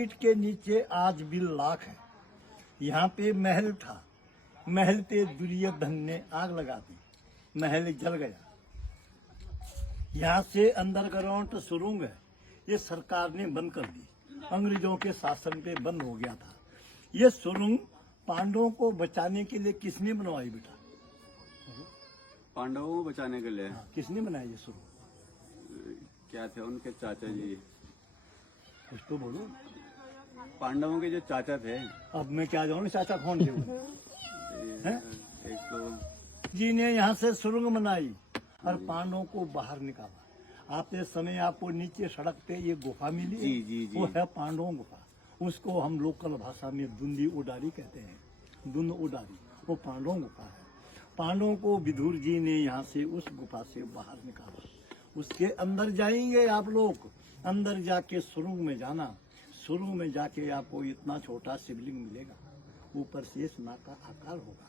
पीठ के नीचे आज भी लाख है। यहाँ पे महल था, महल पे दुर्योधन ने आग लगा दी, महल जल गया। यहाँ से अंडरग्राउंड सुरंग है, ये सरकार ने बंद कर दी, अंग्रेजों के शासन पे बंद हो गया था। ये सुरंग पांडवों को बचाने के लिए किसने बनवाई बेटा? पांडवों को बचाने के लिए किसने बनाई ये सुरंग? क्या थे उनके चाचा जी? कुछ तो बोलो। पांडवों के जो चाचा थे। अब मैं क्या जानूं चाचा कौन थे वो? एक तो जी ने यहाँ से सुरंग बनाई और पांडवों को बाहर निकाला। आते समय आपको नीचे सड़क पे ये गुफा मिली, जी, जी, जी। वो है पांडवों गुफा। उसको हम लोकल भाषा में दुंदी उडारी कहते हैं, दुंद उडारी, वो पांडवों गुफा है। पांडवों को विदुर जी ने यहाँ से उस गुफा से बाहर निकाला। उसके अंदर जाएंगे आप लोग, अंदर जाके सुरंग में जाना, सुरंग में जाके आपको इतना छोटा शिवलिंग मिलेगा, ऊपर से इस नाक का आकार होगा,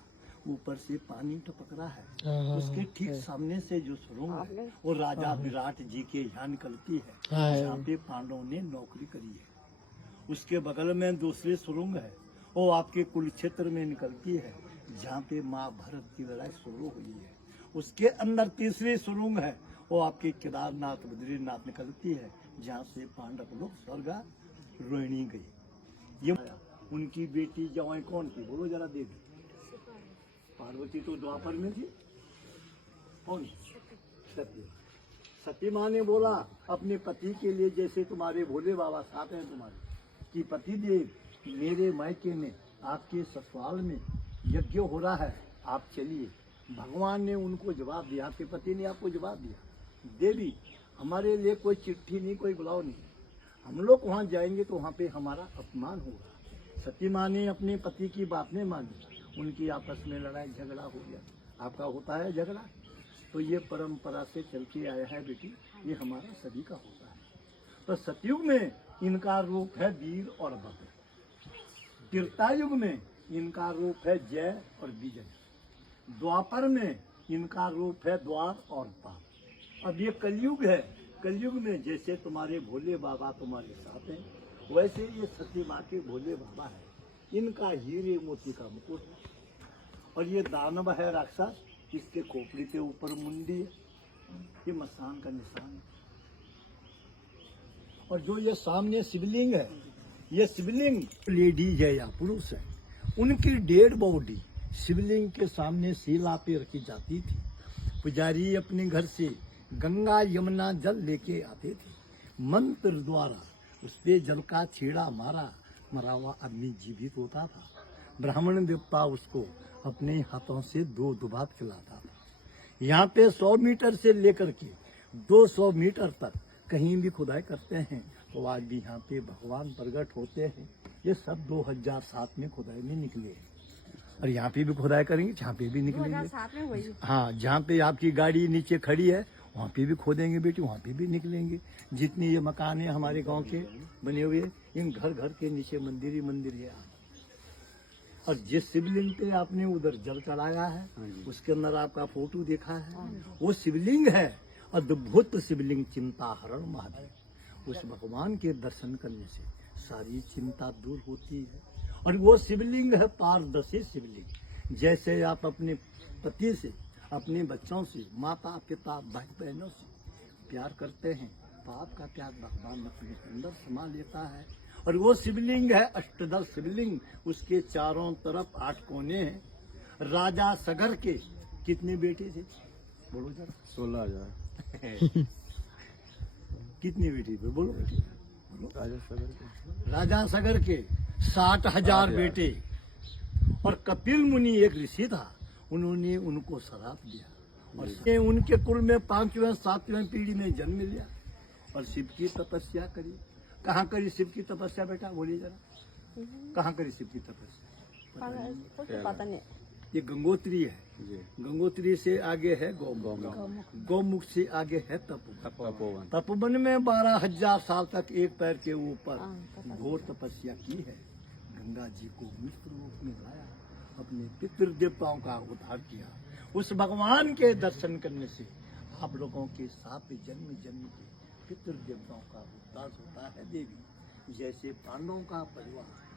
ऊपर से पानी टपक रहा है। उसके ठीक सामने से जो सुरंग है वो राजा विराट जी के यहाँ निकलती है, जहाँ पे पांडवों ने नौकरी करी है। उसके बगल में दूसरी सुरंग है, वो आपके कुरुक्षेत्र में निकलती है, जहाँ पे महाभारत की लड़ाई शुरू हुई है। उसके अंदर तीसरी सुरंग है, वो आपके केदारनाथ बद्रीनाथ निकलती है, जहाँ से पांडव लोग स्वर्ग रोहिणी गई। ये उनकी बेटी जवाई कौन थी बोलो जरा? देवी पार्वती तो द्वापर में थी। कौन? सती। सती माँ ने बोला अपने पति के लिए, जैसे तुम्हारे भोले बाबा साथ हैं तुम्हारे, कि पति देव मेरे मायके में आपके ससुराल में यज्ञ हो रहा है, आप चलिए। भगवान ने उनको जवाब दिया, आपके पति ने आपको जवाब दिया, देवी हमारे लिए कोई चिट्ठी नहीं, कोई बुलाओ नहीं, हम लोग वहाँ जाएंगे तो वहाँ पे हमारा अपमान होगा। सती माँ ने अपने पति की बात नहीं मानी, उनकी आपस में लड़ाई झगड़ा हो गया। आपका होता है झगड़ा, तो ये परंपरा से चलते आया है बेटी, ये हमारा सभी का होता है। तो सतयुग में इनका रूप है वीर और भद्र, त्रेतायुग में इनका रूप है जय और विजय, द्वापर में इनका रूप है द्वार और पाप। अब ये कलयुग है, कलयुग में जैसे तुम्हारे भोले बाबा तुम्हारे साथ हैं, वैसे ये सती माँ के भोले बाबा है। इनका हीरे मोती का मुकुट है, और ये दानव है राक्षस, इसके खोपड़ी के ऊपर मुंडी है, ये मसान का निशान है। और जो ये सामने शिवलिंग है, ये शिवलिंग लेडीज है या पुरुष है, उनकी डेड बॉडी शिवलिंग के सामने शिला पे रखी जाती थी। पुजारी अपने घर से गंगा यमुना जल लेके आते थे, मंत्र द्वारा उस पे जल का छेड़ा मारा, मरा हुआ आदमी जीवित होता था। ब्राह्मण देवता उसको अपने हाथों से दूध भात खिलाता था। यहाँ पे 100 मीटर से लेकर के 200 मीटर तक कहीं भी खुदाई करते हैं तो आज भी यहाँ पे भगवान प्रकट होते हैं। ये सब 2007 में खुदाई में निकले हैं, और यहाँ पे भी खुदाई करेंगे, जहाँ पे भी निकलेंगे। हाँ, जहाँ पे आपकी गाड़ी नीचे खड़ी है वहाँ पे भी खोदेंगे बेटी, वहाँ पे भी निकलेंगे। जितने ये मकान है हमारे गांव के बने हुए, इन घर घर के नीचे मंदिर ही मंदिर है। और जिस शिवलिंग पे आपने उधर जल चढ़ाया है, उसके अंदर आपका फोटो देखा है, वो शिवलिंग है अद्भुत शिवलिंग, चिंता हरण महादेव। उस भगवान के दर्शन करने से सारी चिंता दूर होती है। और वो शिवलिंग है पारदर्शी शिवलिंग। जैसे आप अपने पति से, अपने बच्चों से, माता पिता भाई बहनों से प्यार करते हैं, पाप का प्यार भगवान अपने अंदर समा लेता है। और वो शिवलिंग है अष्टदल शिवलिंग, उसके चारों तरफ 8 कोने हैं। राजा सगर के कितने बेटे थे बोलो जरा? 16,000। कितने बेटे थे बोलो? राजा सगर के 60,000 बेटे। और कपिल मुनि एक ऋषि था, उन्होंने उनको श्राप दिया, और उनके कुल में 5वें 7वें पीढ़ी में जन्म लिया और शिव की तपस्या करी। कहाँ करी शिव की तपस्या बेटा बोलिए जरा? कहाँ करी शिव की तपस्या? पता नहीं। ये गंगोत्री है, गंगोत्री से आगे है गौमुख, गौमुख से आगे है तपोवन। तपोवन में 12,000 साल तक एक पैर के ऊपर घोर तपस्या की है। गंगा जी को मित्र रूप में लाया, अपने पितृ देवताओं का उद्धार किया। उस भगवान के दर्शन करने से आप लोगों के 7 जन्म जन्म के पितृ देवताओं का उद्धार होता है। देवी जैसे पांडवों का परिवार